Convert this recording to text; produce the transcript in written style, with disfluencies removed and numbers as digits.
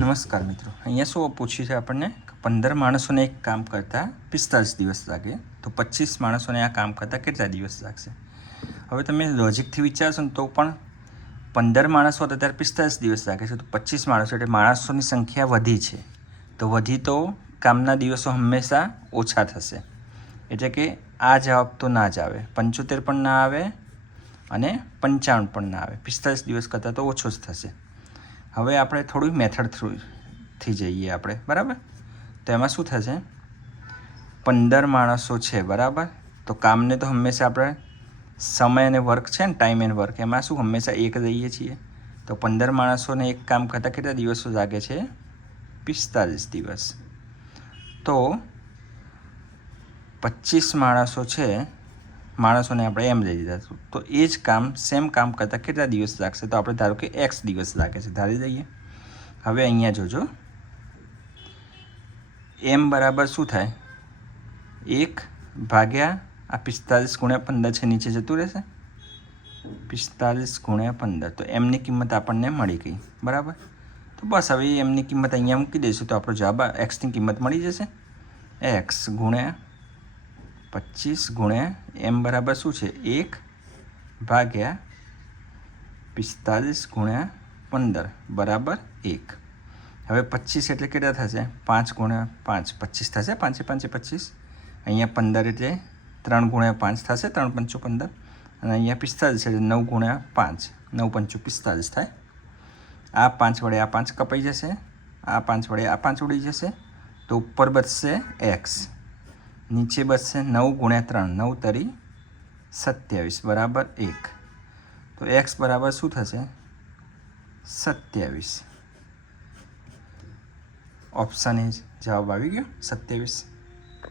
નમસ્કાર મિત્રો, અહીંયા શું પૂછ્યું છે આપણને? 15 માણસોને એક કામ કરતાં 45 દિવસ લાગે, તો 25 માણસોને આ કામ કરતાં કેટલા દિવસ લાગશે? હવે તમે લોજિકથી વિચારશો ને તો પણ 15 માણસો હતા ત્યારે 45 દિવસ લાગે છે, તો 25 માણસો એટલે માણસોની સંખ્યા વધી છે, તો વધી તો કામના દિવસો હંમેશા ઓછા થશે. એટલે કે આ જવાબ તો ના જ આવે, 75 પણ ના આવે અને 55 પણ ના આવે. 45 દિવસ કરતાં તો ઓછો જ થશે. હવે આપણે થોડું મેથડ થ્રુથી જઈએ આપણે, બરાબર? તો એમાં શું થશે? 15 માણસો છે, બરાબર? તો કામને તો હંમેશા આપણે સમય અને વર્ક છે ને, ટાઈમ એન્ડ વર્ક, એમાં શું હંમેશા એક લઈએ છીએ. તો 15 માણસોને એક કામ કરતાં કેટલા દિવસો લાગે છે? 45 દિવસ. તો 25 માણસો છે, માણસોને આપણે એમ લઈ લીધા, તો એ જ કામ સેમ કામ કરતાં કેટલા દિવસ લાગશે? તો આપણે ધારો કે x દિવસ લાગે છે, ધારી દઈએ. હવે અહીંયા જોજો, m બરાબર શું થાય? 1 ભાગ્યા આ 45 ગુણ્યા 15 છે, નીચે જતું રહેશે. 45 ગુણ્યા 15, તો mની કિંમત આપણને મળી ગઈ, બરાબર? તો બસ હવે mની કિંમત અહીંયા મૂકી દઈશું તો આપણો જવાબ xની કિંમત મળી જશે. x ગુણ્યા 25 ગુણ્યા m બરાબર શું છે? 1 ભાગ્યા 45 ગુણ્યા 15 બરાબર 1. હવે 25 એટલે કેટલા થશે? 5 ગુણ્યા 5 25 થશે, 5 5 25. અહીંયા 15 એટલે 3 ગુણ્યા 5 થશે, 3 5 15. અને અહીંયા 45 એટલે 9 ગુણ્યા 5, 9 5 45 થાય. આ 5 વડે આ 5 કપાઈ જશે, આ 5 વડે આ 5 ઉડી જશે, તો ઉપર બચશે x, નીચે બચશે 9 ગુણ્યા 3, 9 તરી 27 બરાબર 1. તો x બરાબર શું થશે? 27. ઓપ્શન એ જવાબ આવી ગયો 27.